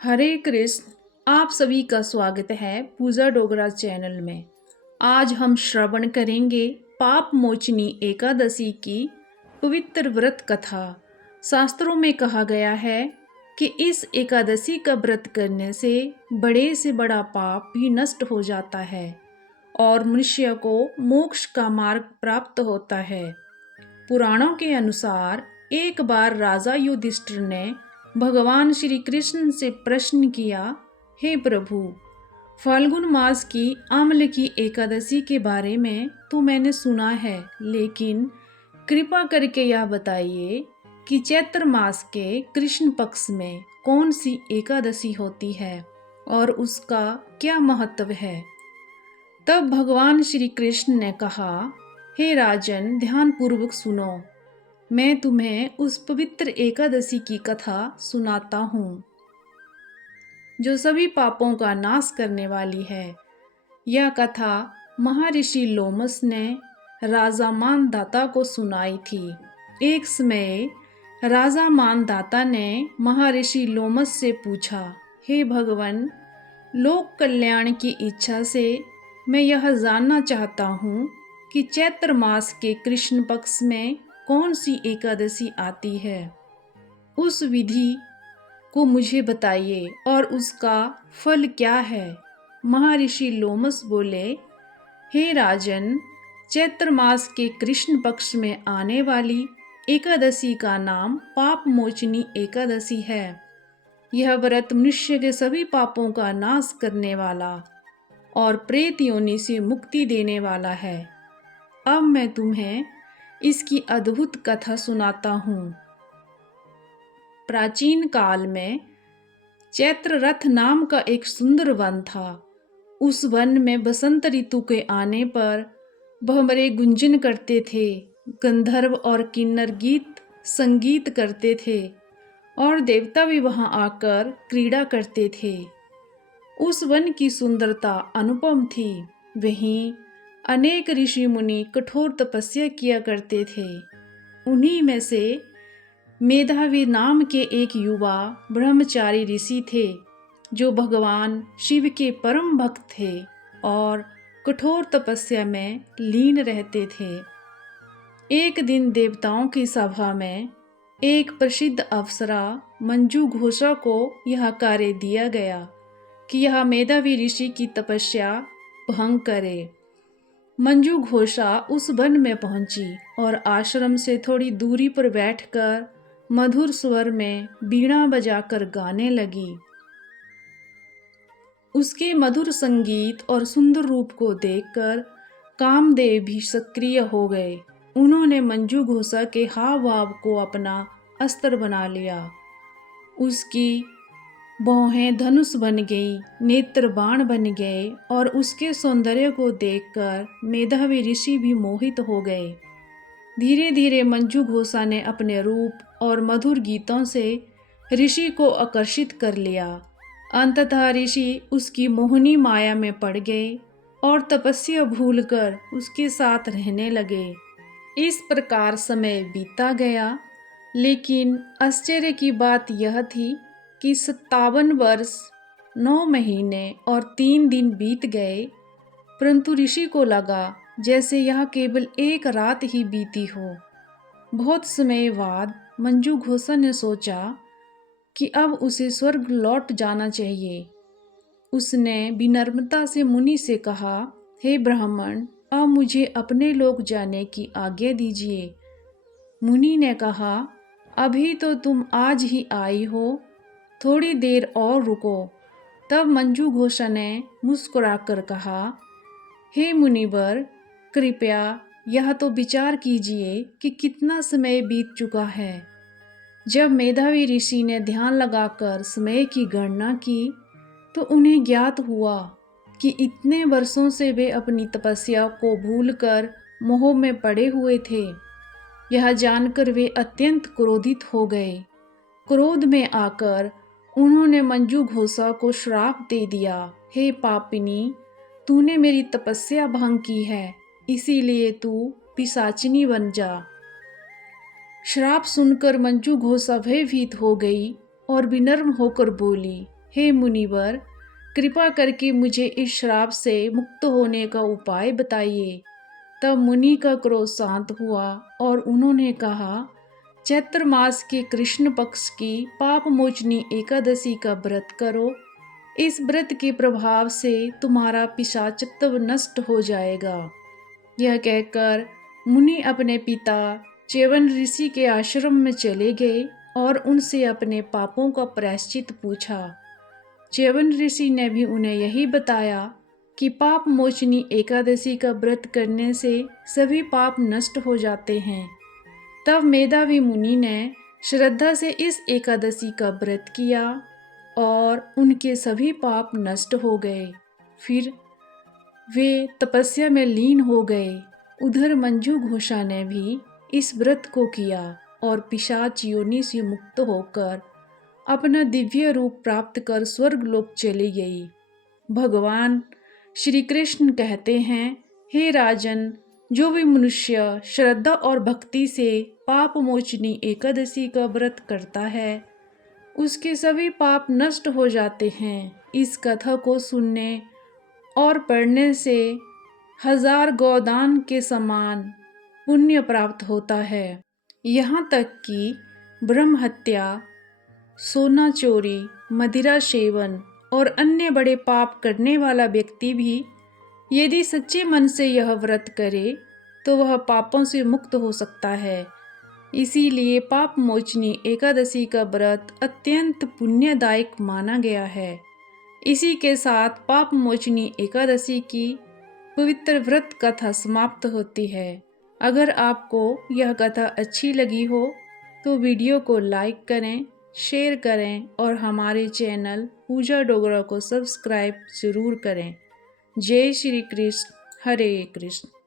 हरे कृष्ण। आप सभी का स्वागत है पूजा डोगरा चैनल में। आज हम श्रवण करेंगे पाप मोचनी एकादशी की पवित्र व्रत कथा। शास्त्रों में कहा गया है कि इस एकादशी का व्रत करने से बड़ा पाप भी नष्ट हो जाता है और मनुष्य को मोक्ष का मार्ग प्राप्त होता है। पुराणों के अनुसार एक बार राजा युधिष्ठिर ने भगवान श्री कृष्ण से प्रश्न किया, हे प्रभु, फाल्गुन मास की अम्ल की एकादशी के बारे में तो मैंने सुना है, लेकिन कृपा करके यह बताइए कि चैत्र मास के कृष्ण पक्ष में कौन सी एकादशी होती है और उसका क्या महत्व है। तब भगवान श्री कृष्ण ने कहा, हे राजन, ध्यान पूर्वक सुनो। मैं तुम्हें उस पवित्र एकादशी की कथा सुनाता हूँ जो सभी पापों का नाश करने वाली है। यह कथा महर्षि लोमस ने राजा मानधाता को सुनाई थी। एक समय राजा मानधाता ने महर्षि लोमस से पूछा, हे भगवान, लोक कल्याण की इच्छा से मैं यह जानना चाहता हूँ कि चैत्र मास के कृष्ण पक्ष में कौन सी एकादशी आती है। उस विधि को मुझे बताइए और उसका फल क्या है। महर्षि लोमस बोले, हे राजन, चैत्र मास के कृष्ण पक्ष में आने वाली एकादशी का नाम पाप मोचनी एकादशी है। यह व्रत मनुष्य के सभी पापों का नाश करने वाला और प्रेत योनि से मुक्ति देने वाला है। अब मैं तुम्हें इसकी अद्भुत कथा सुनाता हूँ। प्राचीन काल में चैत्र रथ नाम का एक सुंदर वन था। उस वन में बसंत ऋतु के आने पर भंवरे गुंजन करते थे, गंधर्व और किन्नर गीत संगीत करते थे और देवता भी वहां आकर क्रीड़ा करते थे। उस वन की सुंदरता अनुपम थी। वहीं अनेक ऋषि मुनि कठोर तपस्या किया करते थे। उन्हीं में से मेधावी नाम के एक युवा ब्रह्मचारी ऋषि थे जो भगवान शिव के परम भक्त थे और कठोर तपस्या में लीन रहते थे। एक दिन देवताओं की सभा में एक प्रसिद्ध अप्सरा मंजू घोषा को यह कार्य दिया गया कि यह मेधावी ऋषि की तपस्या भंग करे। मंजू घोषा उस वन में पहुंची और आश्रम से थोड़ी दूरी पर बैठकर मधुर स्वर में बीणा बजाकर गाने लगी। उसके मधुर संगीत और सुंदर रूप को देखकर कामदेव भी सक्रिय हो गए। उन्होंने मंजू घोषा के हाव भाव को अपना अस्त्र बना लिया। उसकी भौहें धनुष बन गई, नेत्र बाण बन गए और उसके सौंदर्य को देखकर मेधावी ऋषि भी मोहित हो गए। धीरे धीरे मंजू घोषा ने अपने रूप और मधुर गीतों से ऋषि को आकर्षित कर लिया। अंततः ऋषि उसकी मोहनी माया में पड़ गए और तपस्या भूलकर उसके साथ रहने लगे। इस प्रकार समय बीता गया, लेकिन आश्चर्य की बात यह थी कि 57 वर्ष 9 महीने और 3 दिन बीत गए, परंतु ऋषि को लगा जैसे यह केवल एक रात ही बीती हो। बहुत समय बाद मंजू घोषा ने सोचा कि अब उसे स्वर्ग लौट जाना चाहिए। उसने विनम्रता से मुनि से कहा, हे ब्राह्मण, अब मुझे अपने लोक जाने की आज्ञा दीजिए। मुनि ने कहा, अभी तो तुम आज ही आई हो, थोड़ी देर और रुको। तब मंजू घोषा ने मुस्कुराकर कहा, हे मुनिवर, कृपया यह तो विचार कीजिए कि कितना समय बीत चुका है। जब मेधावी ऋषि ने ध्यान लगाकर समय की गणना की तो उन्हें ज्ञात हुआ कि इतने वर्षों से वे अपनी तपस्या को भूलकर मोह में पड़े हुए थे। यह जानकर वे अत्यंत क्रोधित हो गए। क्रोध में आकर उन्होंने मंजू घोषा को श्राप दे दिया, हे पापिनी, तूने मेरी तपस्या भंग की है, इसीलिए तू पिशाचिनी बन जा। श्राप सुनकर मंजू घोषा भयभीत हो गई और विनम्र होकर बोली, हे मुनिवर, कृपा करके मुझे इस श्राप से मुक्त होने का उपाय बताइए। तब मुनि का क्रोध शांत हुआ और उन्होंने कहा, चैत्र मास के कृष्ण पक्ष की पाप मोचनी एकादशी का व्रत करो। इस व्रत के प्रभाव से तुम्हारा पिशाचत्व नष्ट हो जाएगा। यह कहकर मुनि अपने पिता च्यवन ऋषि के आश्रम में चले गए और उनसे अपने पापों का प्रायश्चित पूछा। च्यवन ऋषि ने भी उन्हें यही बताया कि पाप मोचनी एकादशी का व्रत करने से सभी पाप नष्ट हो जाते हैं। तब मेधावी मुनि ने श्रद्धा से इस एकादशी का व्रत किया और उनके सभी पाप नष्ट हो गए। फिर वे तपस्या में लीन हो गए। उधर मंजू घोषा ने भी इस व्रत को किया और पिशाच योनि से मुक्त होकर अपना दिव्य रूप प्राप्त कर स्वर्ग लोक चली गई। भगवान श्री कृष्ण कहते हैं, हे राजन, जो भी मनुष्य श्रद्धा और भक्ति से पाप मोचनी एकादशी का व्रत करता है उसके सभी पाप नष्ट हो जाते हैं। इस कथा को सुनने और पढ़ने से 1000 गोदान के समान पुण्य प्राप्त होता है। यहाँ तक कि ब्रह्म हत्या, सोना चोरी, मदिरा सेवन और अन्य बड़े पाप करने वाला व्यक्ति भी यदि सच्चे मन से यह व्रत करे तो वह पापों से मुक्त हो सकता है। इसीलिए पाप मोचनी एकादशी का व्रत अत्यंत पुण्यदायक माना गया है। इसी के साथ पाप मोचनी एकादशी की पवित्र व्रत कथा समाप्त होती है। अगर आपको यह कथा अच्छी लगी हो तो वीडियो को लाइक करें, शेयर करें और हमारे चैनल पूजा डोगरा को सब्सक्राइब जरूर करें। जय श्री कृष्ण, हरे कृष्ण।